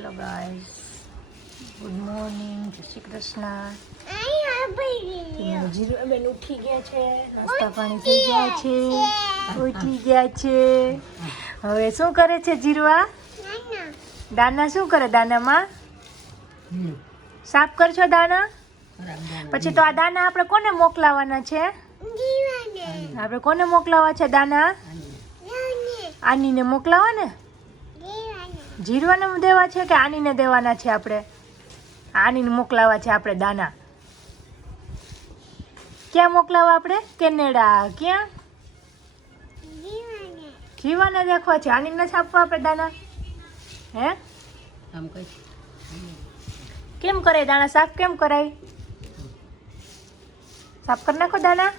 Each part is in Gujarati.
હેલો ગાઈસ, ગુડ મોર્નિંગ, જય શ્રી કૃષ્ણ. જીરુબેન ઉઠી ગયા છે, નાસ્તા પાણી થઈ ગયા છે, ઉઠી ગયા છે. હવે શું કરે છે જીરવા? દાના શું કરે? દાનામાં સાફ કરશો દાના? પછી તો આ દાના આપણે કોને મોકલાવાના છે? આપણે કોને મોકલાવા છે દાના? આનીને મોકલાવા ને? જીરવાને દેવા છે કે આનીને દેવાના છે? આપણે આનીને મોકલાવા છે આપણે દાના. ક્યાં મોકલાવા આપણે? કેનેડા. ક્યાં? જીવાને દેખવા છે, આનીને નથી આપવા આપણે દાના? હે કેમ કરે દાણા સાફ? કેમ કરાય? સાફ કરી નાખો દાણા.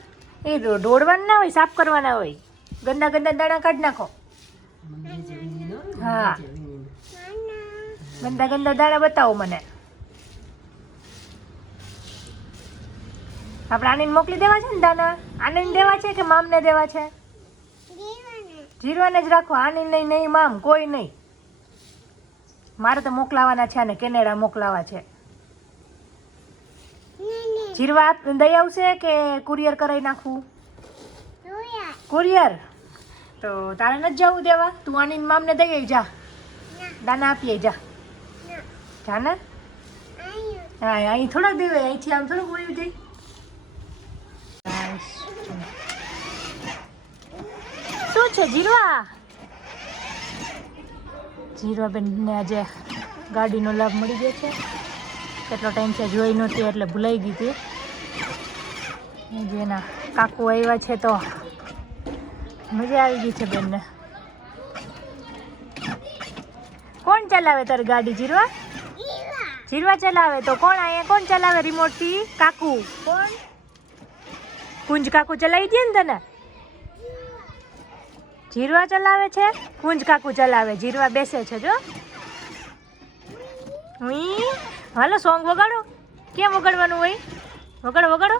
એ ઢોળવાના ના હોય, સાફ કરવાના હોય. ગંદા ગંદા દાણા કાઢી નાખો. હા, ગંદા ગંદા દાણા બતાવો મને. આપણે આનીને મોકલી દેવા છે ને દાણા? આનીને દેવા છે કે મામને દેવા છે? જીરવાને જ રાખો, આની નહીં, નહીં મામ, કોઈ નહીં. મારે તો મોકલાવાના છે અને કેનેડા મોકલાવા છે. જીરવા દઈ આવશે કે કુરિયર કરાવી નાખવું? કુરિયર તો તારે નથી જવું દેવા? તું આનીને મામને દઈ આવી જા, દાના આપીએ જા. જા ને. હા, અહીં થોડાક દેવાય, અહીંથી આમ થોડુંક વયું જાય. શું છે જીરવા? જીરવાબેનને આજે ગાડીનો લાભ મળી ગયો છે. કેટલો ટાઈમ છે જોઈ નહોતી એટલે ભૂલાઈ ગઈ હતી. જેના કાકુ આવ્યા છે તો મજા આવી ગઈ છે બેનને. કોણ ચલાવે તારી ગાડી જીરવા? જીરવા ચલાવે. તો કોણ અહીંયા કોણ ચલાવે રિમોટથી? કાકુ. કોણ? કુંજ કાકુ ચલાવી દે ને તને? જીરવા ચલાવે છે? કુંજ કાકુ ચલાવે, જીરવા બેસે છે જો. હાલો સોંગ વગાડો. કેમ વગાડવાનું હોય? વગાડો વગાડો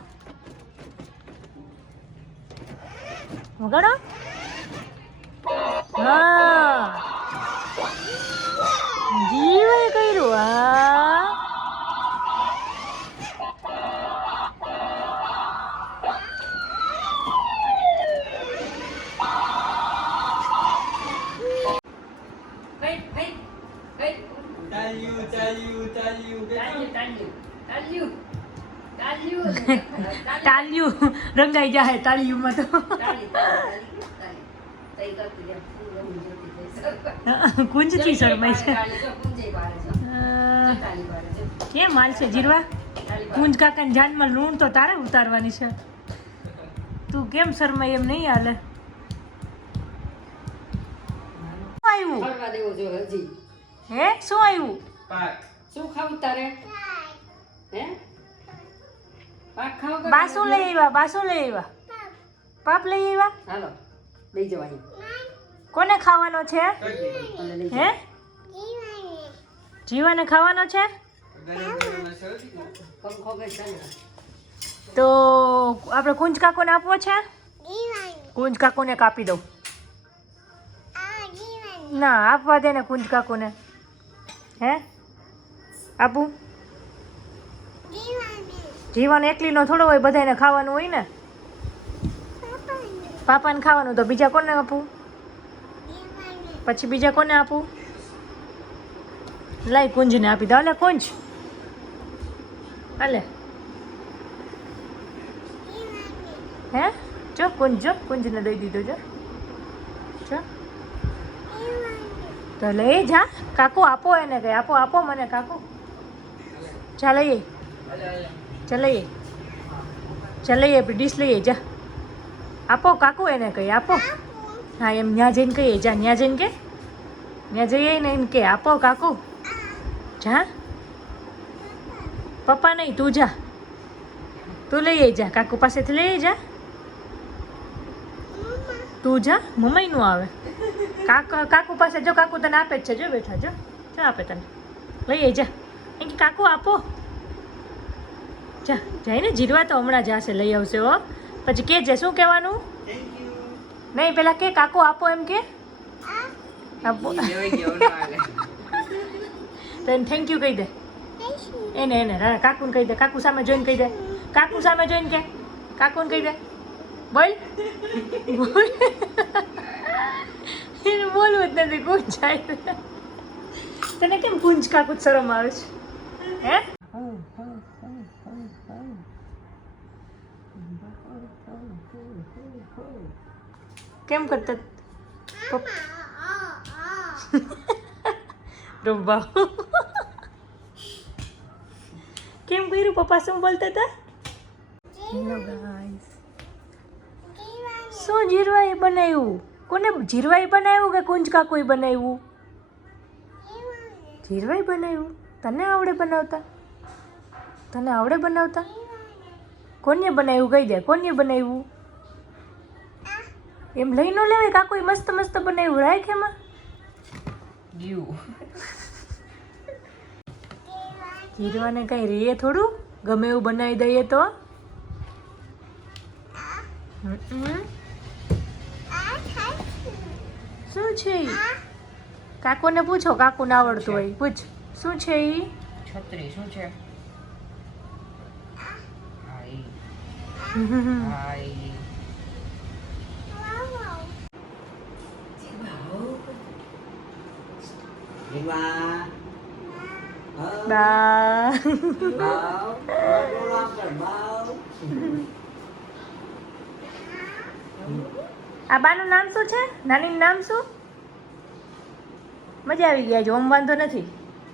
વગાડો. હા, જીવે કર્યું. હા, તાલ્યું રંગાઈ જાય તાલ્યુંમાં તો. કુંજથી શરમાય છે. કેમ હાલ છે જીરવા? કુંજ કાકાની જાનમાં લૂણ તો તારે ઉતારવાની છે. તું કેમ શરમાય? એમ નહીં હાલે. શું આવ્યું? હે શું આવ્યું? શું ખાવું તારે? હે પાક ખાવ? બાસુ લઈ આવ્યા, બાસુ લઈ આવ્યા, પાપ લઈ આવ્યા. હાલો લઈ જવાની. કોને ખાવાનો છે? હે જીવાને ખાવાનો છે? પંખો ગઈ ચાલે. તો આપણે કુંજ કાકોને આપવો છે? કુંજ કાકોને કાપી દઉં. ના, આપવા દે ને કુંજ કાકોને. હે આપું? જીવાને એકલીનો થોડો હોય, બધાને ખાવાનું હોય ને. પાપાને ખાવાનું તો બીજા કોને આપું? પછી બીજા કોને આપું? લાઈ કુંજને આપી દો. હાલે કુંજ, હાલે. હે જો કુંજ, જો કુંજને દઈ દીધો. જો જો તો લઈ જા. કાકુ આપો એને, કઈ આપો, આપો મને કાકુ. જા લઈએ, ચલાઈએ, ચલાઈએ, ડીશ લઈએ. જા આપો કાકુ એને, કઈ આપો. હા એમ ત્યાં જઈને કહીએ. જા ત્યાં જઈને કે, ત્યાં જઈએ ને એમ કે આપો કાકુ. જા પપ્પા નહીં, તું જા, તું લઈ જા. કાકુ પાસેથી લઈ જા. તું જા, મમ્મી નું આવે. કાકુ પાસે જો, કાકુ તને આપે જ છે. જો બેઠા, જો જો આપે તને. લઈ જા. એમ કે કાકુ આપો. જા જાય ને. જીરવા તો હમણાં જશે, લઈ આવશે હો. પછી કે છે શું કહેવાનું? નહીં, પેલા કે કાકુ આપો એમ કે. આપો. તો એને થેન્ક યુ કહી દે. એને કાકુને કહી દે. કાકુ સામે જોઈને કહી દે. કાકુ સામે જોઈને કે કાકુને કહી દે. બોલ બોલ. એને બોલવું જ નથી. કુંજ જાય. તને કેમ કુંજ કાકુ શરમ આવે છે હે? કેમ કરતા રૂબા? કેમ કર્યું? પપ્પા શું બોલતા હતા? હેલો ગાઈસ, શું જીરવાઈ બનાવ્યું? કોને જીરવાઈ બનાવ્યું કે કુંજ કાકુએ બનાવ્યું? જીરવાઈ બનાવ્યું. તને આવડે બનાવતા? તને આવડે બનાવતા? કોને બનાવ્યું કહી દે. કોને બનાવ્યું? એમ લઈ ન લેવાય. કાકુએ મસ્ત મસ્ત બનાવ્યું. રાખ એમાં. જીરવાને કઈ રે થોડું. ગમે એવું બનાવી દઈએ તો. શું છે ઈ? કાકુને પૂછો. કાકુને આવડતું હોય પૂછ. શું છે ઈ? છત્રી શું છે? બા. આ બાનું નામ શું છે? નાનીનું નામ શું? મજા આવી ગયા. જો આમ વાંધો નથી.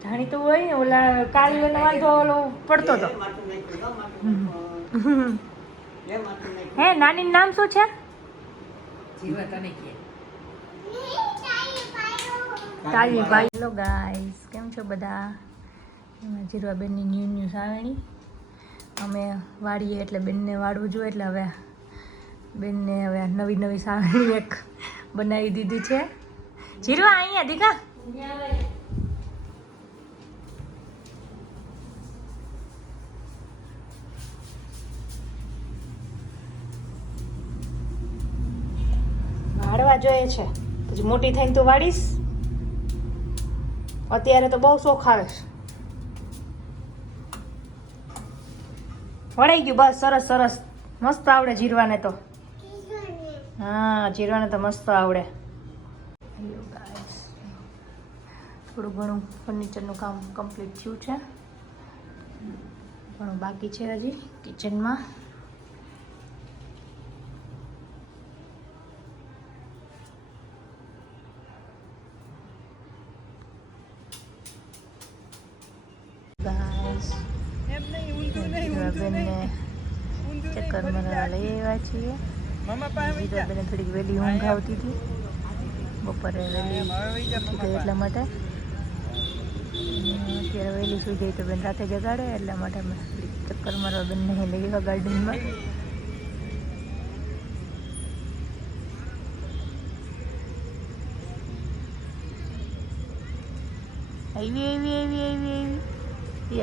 જાણીતું હોય ને ઓલા કાળીઓનો વાંધો ઓલો પડતો હતો. હે નાનીનું નામ શું છે? કાળીબાઈ. હેલો ગાઈસ, કેમ છો બધા? એમાં જીરવાબેનની ન્યૂ સાવેણી. અમે વાળીએ એટલે બેનને વાળવું જોઈએ. એટલે હવે બેનને હવે નવી સાવેણી એક બનાવી દીધી છે. જીરવા અહીંયા દીકા. વાળવા જોઈએ છે. પછી મોટી થઈને તું વાળીશ. અત્યારે તો બહુ શોખ આવે છે. વળાઈ ગયું બસ. સરસ સરસ. મસ્ત આવડે જીરવાને તો. હા જીરવાને તો મસ્ત આવડે. થોડું ઘણું ફર્નિચરનું કામ કમ્પ્લીટ થયું છે. ઘણું બાકી છે હજી કિચનમાં. જીરવાબેનને ચક્કર મરાવા લઈ આવ્યા છીએ. જીરવાબેનને થોડીક વહેલી ઊંઘ આવતી હતી. બપોરે વહેલી ઉઠી ગઈ એટલા માટે. અત્યારે વહેલી સુઈ ગઈ તો બેન રાતે જગાડે એટલા માટે અમે ચક્કર મારવા બેનને લઈ ગયા ગાર્ડનમાં.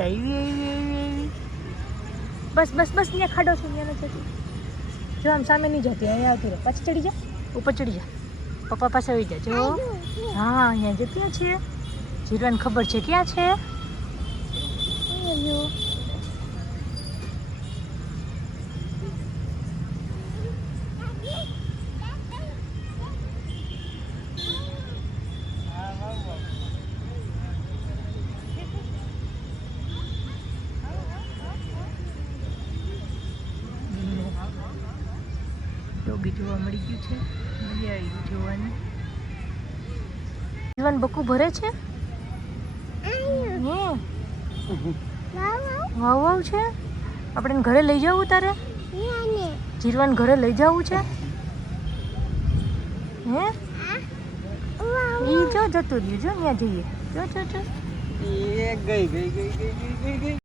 આવી. બસ ત્યાં ખાડો છે. ત્યાં નથી જતી. જો આમ સામે નહીં જતી. અહીંયા આવતી રહે. પાછી ચડી જા. ઉપર ચડી જા. પપ્પા પાસે આવી જા. જો હા અહીંયા જે ક્યાં છે? જીરવાને ખબર છે ક્યાં છે. ડોગી જોવા મળી ગયું છે. મજા આવી ગયું જોવાની. જીવન બકુ ભરે છે. વાવ છે. આપણે ઘરે લઈ જવું તારે? જીરવાન ઘરે લઈ જવું છે? હે ઈ જો જતું રહ્યું. જો ત્યાં જઈએ. જો ગઈ